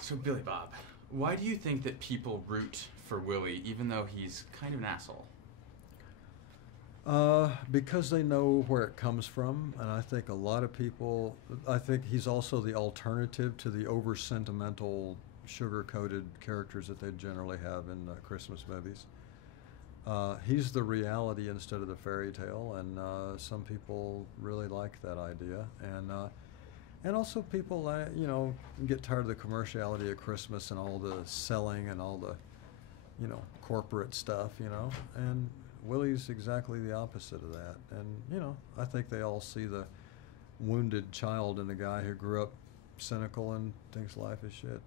So, Billy Bob, why do you think that people root for Willie even though he's kind of an asshole? Because they know where it comes from, and I think a lot of people. I think he's also the alternative to the over sentimental, sugar coated characters that they generally have in Christmas movies. He's the reality instead of the fairy tale, and some people really like that idea. And also people, get tired of the commerciality of Christmas and all the selling and all the, corporate stuff, And Willie's exactly the opposite of that. And, I think they all see the wounded child in the guy who grew up cynical and thinks life is shit,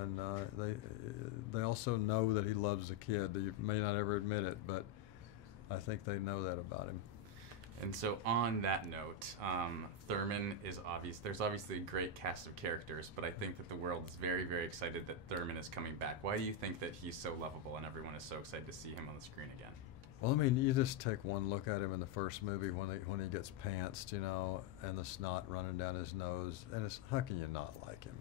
And they also know that he loves the kid. He may not ever admit it, but I think they know that about him. And so, on that note, Thurman is obvious. There's obviously a great cast of characters, but I think that the world is very, very excited that Thurman is coming back. Why do you think that he's so lovable and everyone is so excited to see him on the screen again? Well, I mean, you just take one look at him in the first movie when he gets pantsed, and the snot running down his nose, and it's how can you not like him,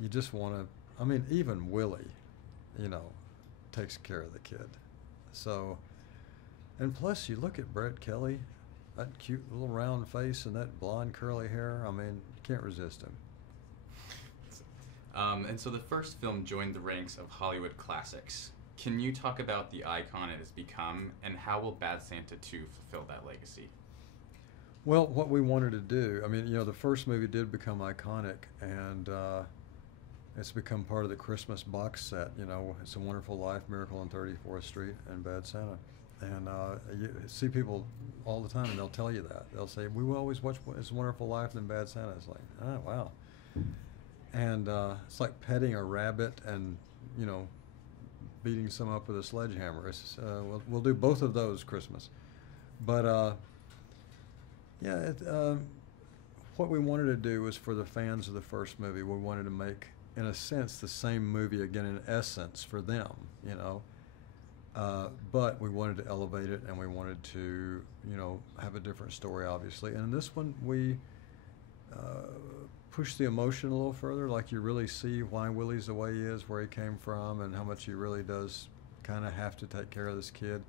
You just want to. I mean, even Willie, takes care of the kid. So, and plus, you look at Brett Kelly, that cute little round face and that blonde curly hair. I mean, you can't resist him. And so the first film joined the ranks of Hollywood classics. Can you talk about the icon it has become, and how will Bad Santa 2 fulfill that legacy? Well, what we wanted to do, I mean, the first movie did become iconic, and it's become part of the Christmas box set. It's a Wonderful Life, Miracle on 34th Street, and Bad Santa. And you see people all the time, and they'll tell you that. They'll say, we will always watch It's a Wonderful Life and Bad Santa. It's like, oh, wow. And it's like petting a rabbit and, beating some up with a sledgehammer. We'll do both of those Christmas. But, what we wanted to do was for the fans of the first movie, we wanted to make, in a sense, the same movie again in essence for them, but we wanted to elevate it, and we wanted to, have a different story, obviously. And in this one, we push the emotion a little further, like you really see why Willie's the way he is, where he came from, and how much he really does kind of have to take care of this kid.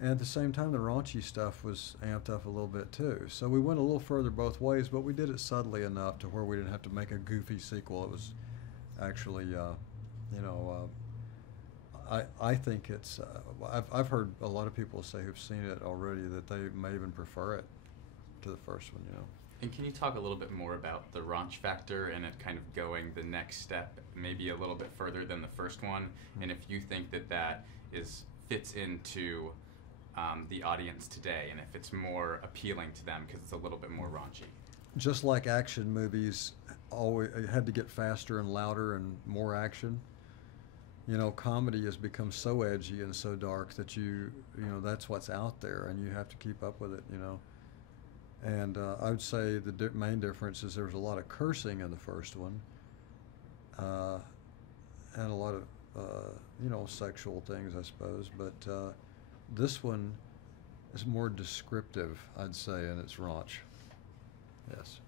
And at the same time, the raunchy stuff was amped up a little bit too. So we went a little further both ways, but we did it subtly enough to where we didn't have to make a goofy sequel. It was actually, I think it's, I've heard a lot of people say who've seen it already that they may even prefer it to the first one, And can you talk a little bit more about the raunch factor and it kind of going the next step, maybe a little bit further than the first one, Mm-hmm. and if you think that fits into the audience today, and if it's more appealing to them because it's a little bit more raunchy? Just like action movies always had to get faster and louder and more action, comedy has become so edgy and so dark that that's what's out there, and you have to keep up with it, And I would say the main difference is there was a lot of cursing in the first one, and a lot of, sexual things, I suppose. But this one is more descriptive, I'd say, in its raunch. Yes.